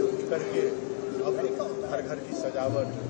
से उठ करके अब घर घर की सजावट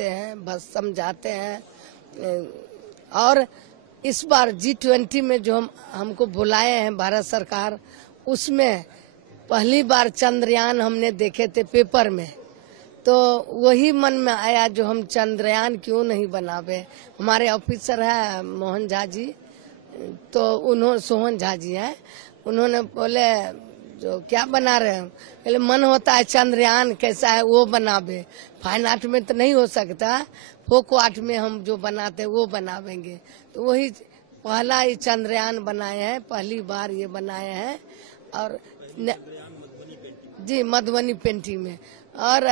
हैं, बस समझाते हैं। और इस बार G20 में जो हमको बुलाए हैं भारत सरकार, उसमें पहली बार चंद्रयान हमने देखे थे पेपर में, तो वही मन में आया जो हम चंद्रयान क्यों नहीं बनावे। हमारे ऑफिसर है मोहन झा जी, तो उन्होंने सोहन झा जी हैं, उन्होंने बोले जो क्या बना रहे हैं, बोले मन होता है चंद्रयान कैसा है वो बनावे, फाइन आर्ट में तो नहीं हो सकता, फोको आर्ट में हम जो बनाते वो बनावेंगे। तो वही पहला ही चंद्रयान बनाए हैं, पहली बार ये बनाए हैं। और जी मधुबनी पेंटिंग में, और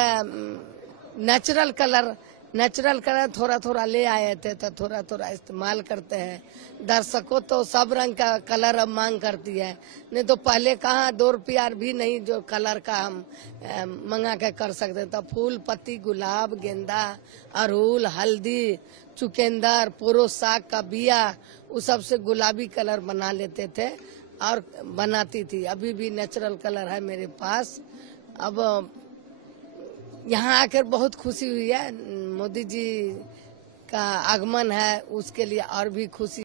नेचुरल कलर थोड़ा थोड़ा ले आए थे, तो थोड़ा थोड़ा इस्तेमाल करते हैं। दर्शकों तो सब रंग का कलर अब मांग करती है, नहीं तो पहले कहाँ 2 रुपया भी नहीं जो कलर का हम मंगा के कर सकते। तो फूल पत्ती, गुलाब, गेंदा, अड़हुल, हल्दी, चुकंदर, पोरो साग का बिया, उस सब से गुलाबी कलर बना लेते थे और बनाती थी। अभी भी नेचुरल कलर है मेरे पास। अब यहाँ आकर बहुत खुशी हुई है, मोदी जी का आगमन है, उसके लिए और भी खुशी।